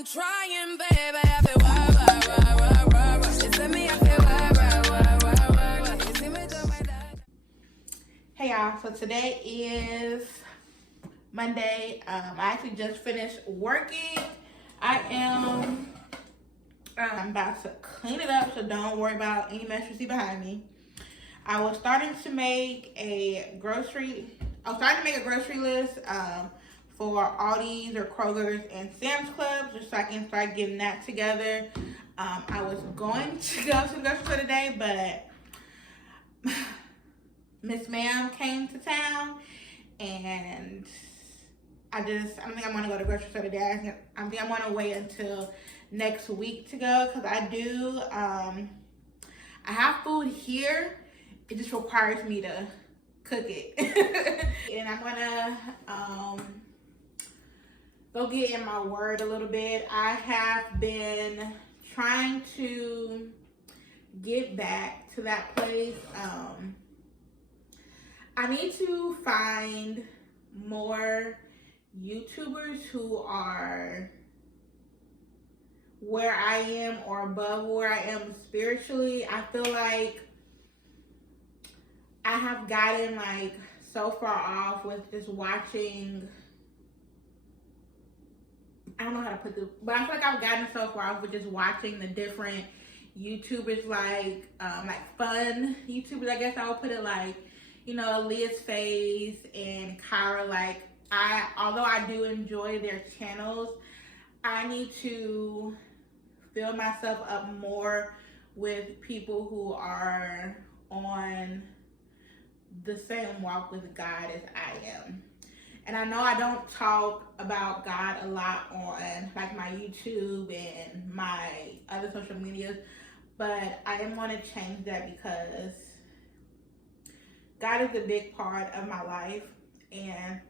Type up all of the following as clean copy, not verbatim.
I'm trying, baby. I feel why. It's me, I feel why. You see me do my dad. Hey y'all, so today is Monday. I actually just finished working. I'm about to clean it up, so don't worry about any mess you see behind me. I was starting to make a grocery list for Aldi's or Kroger's and Sam's Club, just so I can start getting that together. I was going to go to the grocery store today, but Miss Ma'am came to town, and I don't think I'm gonna go to the grocery store today. I think I'm gonna wait until next week to go, because I have food here. It just requires me to cook it. And I'm gonna go get in my word a little bit. I have been trying to get back to that place. I need to find more YouTubers who are where I am or above where I am spiritually. I feel like I have gotten like so far off with just watching, I don't know how to put this, but I feel like I've gotten so far off with just watching the different YouTubers, like fun YouTubers, I guess I would put it, like, you know, Leah's Face and Char. Like, although I do enjoy their channels, I need to fill myself up more with people who are on the same walk with God as I am. And I know I don't talk about God a lot on like my YouTube and my other social medias, but I am going to change that, because God is a big part of my life, and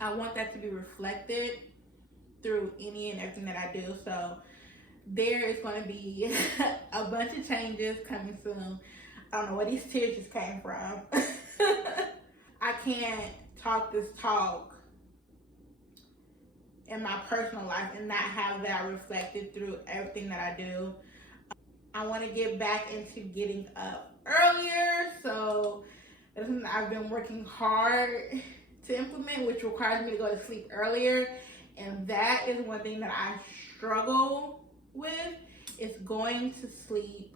I want that to be reflected through any and everything that I do. So there is going to be a bunch of changes coming soon. I don't know where these tears just came from. I can't talk this talk in my personal life and not have that reflected through everything that I do. I want to get back into getting up earlier, so that's something I've been working hard to implement, which requires me to go to sleep earlier. And that is one thing that I struggle with, is going to sleep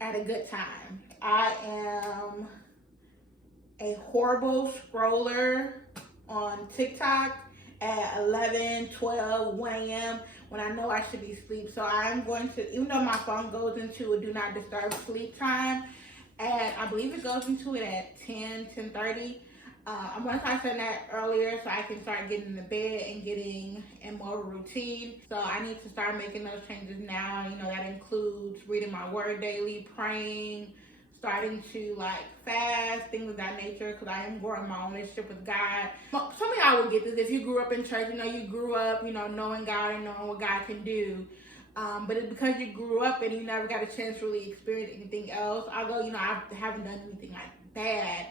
at a good time. I am a horrible scroller on TikTok at 11, 12, 1 a.m. when I know I should be asleep. So I'm going to, even though my phone goes into a do not disturb sleep time, and I believe it goes into it at 10:30. I'm going to start setting that earlier so I can start getting into bed and getting in more routine. So I need to start making those changes now. You know, that includes reading my word daily, praying, starting to like fast, things of that nature, because I am growing my own relationship with God. Some of y'all will get this. If you grew up in church, you know, you grew up, you know, knowing God and knowing what God can do. But it's because you grew up and you never got a chance to really experience anything else. Although, you know, I haven't done anything like bad.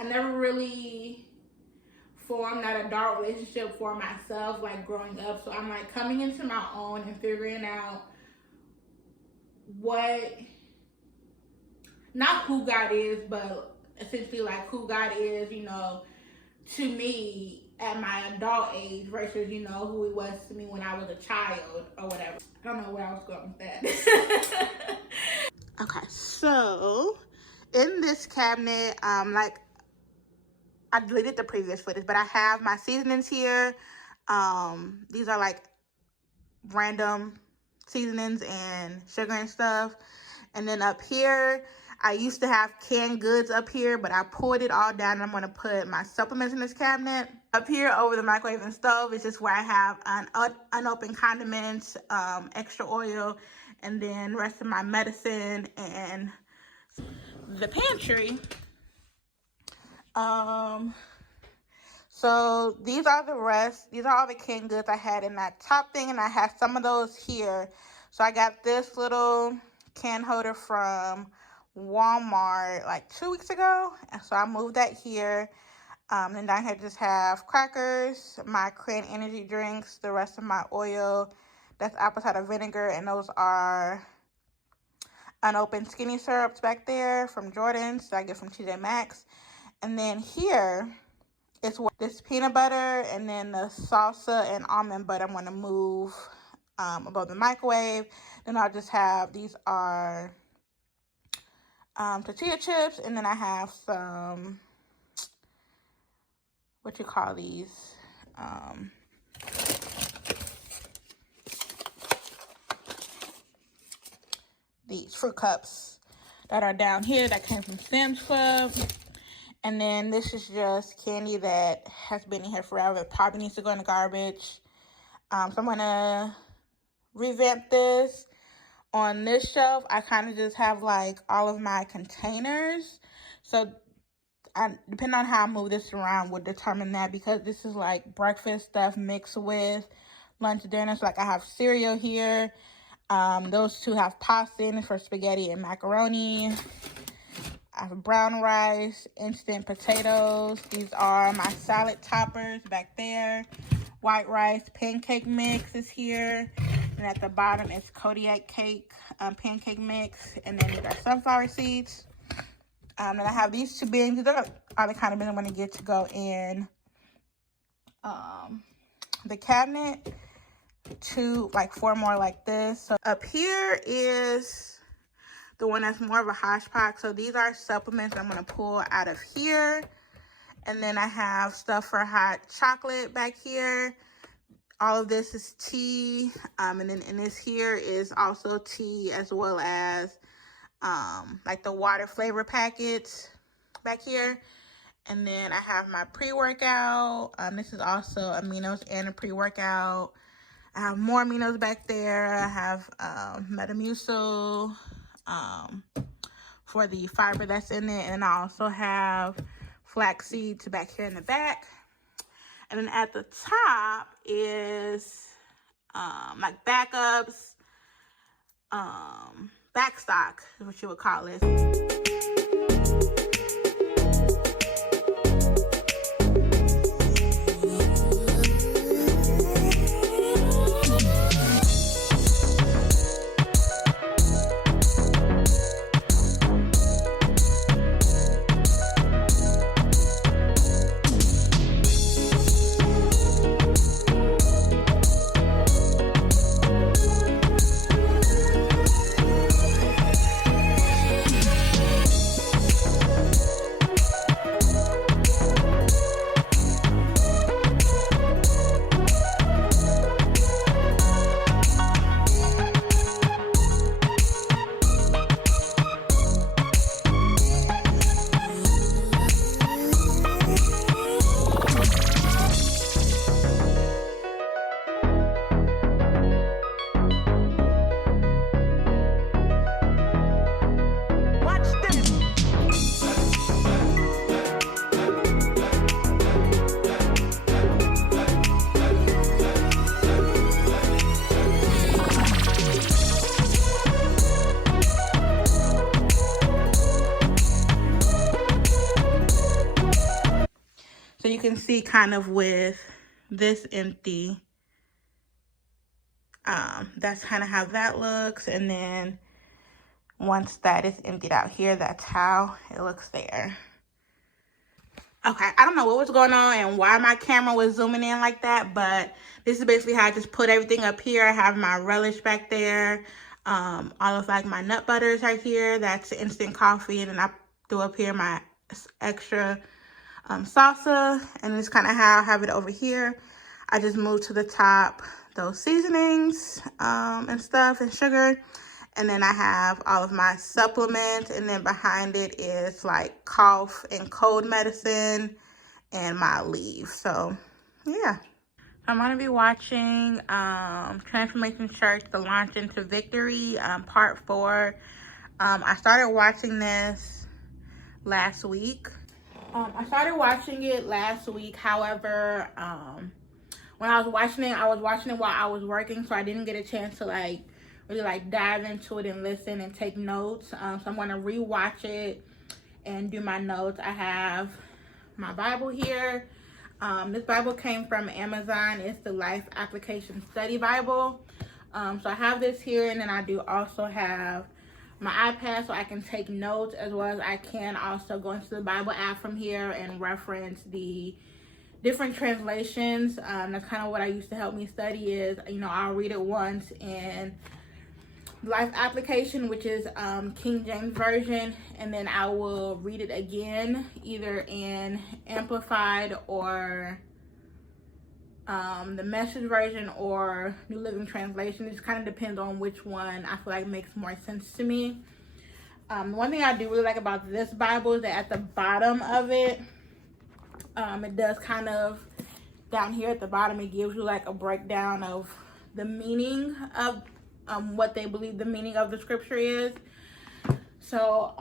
I never really formed that adult relationship for myself, like growing up. So I'm like coming into my own and figuring out not who God is, but essentially like who God is, you know, to me at my adult age versus, you know, who he was to me when I was a child or whatever. I don't know where I was going with that. Okay, so in this cabinet, like I deleted the previous footage, but I have my seasonings here. These are like random seasonings and sugar and stuff. And then up here, I used to have canned goods up here, but I pulled it all down, and I'm going to put my supplements in this cabinet. Up here over the microwave and stove is just where I have unopened condiments, extra oil, and then the rest of my medicine. And the pantry, so these are all the canned goods I had in that top thing, and I have some of those here. So I got this little can holder from Walmart like 2 weeks ago, and so I moved that here. And down here I just have crackers, my Cran energy drinks, the rest of my oil. That's apple cider vinegar, and those are unopened skinny syrups back there from Jordan's that I get from TJ Maxx. And then here is this peanut butter, and then the salsa and almond butter I'm going to move above the microwave. Then I'll just have, these are tortilla chips, and then I have some, what you call these? These fruit cups that are down here that came from Sam's Club. And then this is just candy that has been in here forever. It probably needs to go in the garbage. So I'm going to revamp this. On this shelf, I kind of just have like all of my containers. So depending on how I move this around would determine that, because this is like breakfast stuff mixed with lunch, dinner. So like I have cereal here. Those two have pasta in it for spaghetti and macaroni. I have brown rice, instant potatoes. These are my salad toppers back there. White rice pancake mix is here. And at the bottom is Kodiak cake pancake mix. And then these are sunflower seeds. And I have these two bins. These are the kind of bins I'm going to get to go in the cabinet. Like 4 more like this. So up here is the one that's more of a hodgepodge. So these are supplements I'm going to pull out of here. And then I have stuff for hot chocolate back here. All of this is tea. And then in this here is also tea, as well as like the water flavor packets back here. And then I have my pre-workout. This is also aminos and a pre-workout. I have more aminos back there. I have Metamucil for the fiber that's in it. And I also have flax seeds back here in the back. And then at the top is like backups, backstock is what you would call it. So you can see kind of with this empty, that's kind of how that looks. And then once that is emptied out here, that's how it looks there. Okay, I don't know what was going on and why my camera was zooming in like that, but this is basically how I just put everything up here. I have my relish back there. All of like my nut butters right here. That's instant coffee. And then I threw up here my extra salsa, and it's kind of how I have it over here. I just moved to the top those seasonings and stuff and sugar, and then I have all of my supplements, and then behind it is like cough and cold medicine and my leave. So yeah, I'm gonna be watching Transformation Church: The Launch into Victory part 4. I started watching this last week. I started watching it last week. However, when I was watching it while I was working, so I didn't get a chance to like really like dive into it and listen and take notes. So I'm going to rewatch it and do my notes. I have my Bible here. This Bible came from Amazon. It's the Life Application Study Bible. So I have this here, and then I do also have my iPad so I can take notes, as well as I can also go into the Bible app from here and reference the different translations. That's kind of what I used to help me study is, I'll read it once in Life Application, which is King James Version, and then I will read it again either in Amplified or the Message Version or New Living Translation. It just kind of depends on which one I feel like makes more sense to me. One thing I do really like about this Bible is that at the bottom of it, it does kind of, down here at the bottom, it gives you like a breakdown of the meaning of what they believe the meaning of the scripture is. So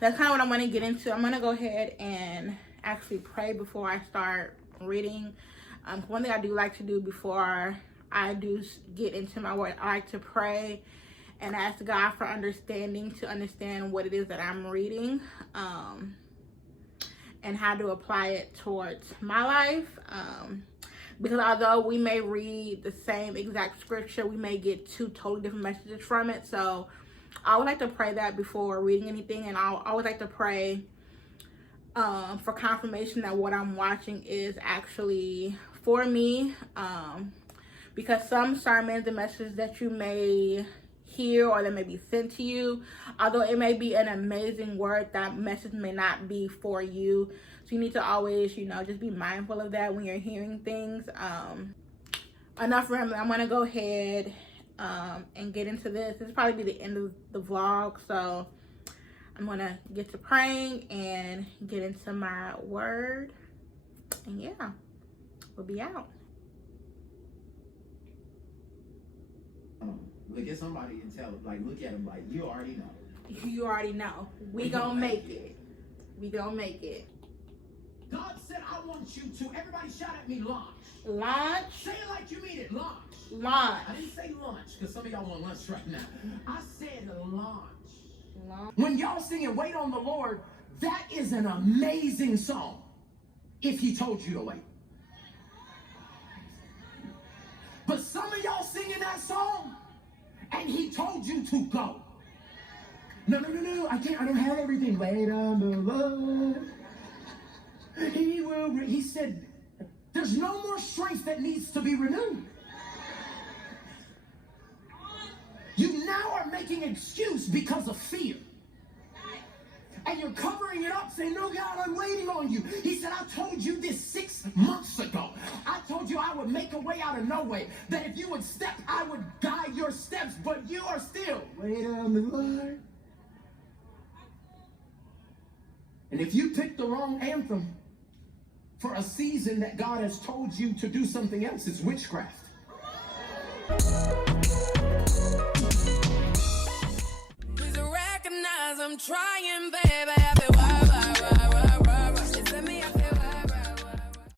that's kind of what I'm going to get into. I'm going to go ahead and actually pray before I start reading. One thing I do like to do before I do get into my word, I like to pray and ask God for understanding to understand what it is that I'm reading, and how to apply it towards my life. Because although we may read the same exact scripture, we may get two totally different messages from it. So I would like to pray that before reading anything, and I always like to pray for confirmation that what I'm watching is actually for me. Because some sermons and messages that you may hear or that may be sent to you, although it may be an amazing word, that message may not be for you. So you need to always, just be mindful of that when you're hearing things. Enough rambling. I'm going to go ahead and get into this. This will probably be the end of the vlog. So I'm going to get to praying and get into my word. And yeah, we'll be out. Look at somebody and tell them, look at them like, you already know. You already know. We gonna make it. We gonna make it. God said, I want you to, everybody shout at me, launch. Launch. Say it like you mean it, launch. Launch. I didn't say lunch, because some of y'all want lunch right now. I said launch. Launch. When y'all singing Wait on the Lord, that is an amazing song, if he told you to wait. But some of y'all singing that song, and he told you to go. No, I can't, I don't have everything. Wait on the Lord. He will, he said, there's no more strength that needs to be renewed. You now are making excuse because of fear. And you're covering it up, saying, no, God, I'm waiting on you. He said, I told you this 6 months ago. I told you I would make a way out of no way. That if you would step, I would guide your steps. But you are still, wait on the Lord. And if you pick the wrong anthem for a season that God has told you to do something else, it's witchcraft. Please recognize I'm trying, baby. I've been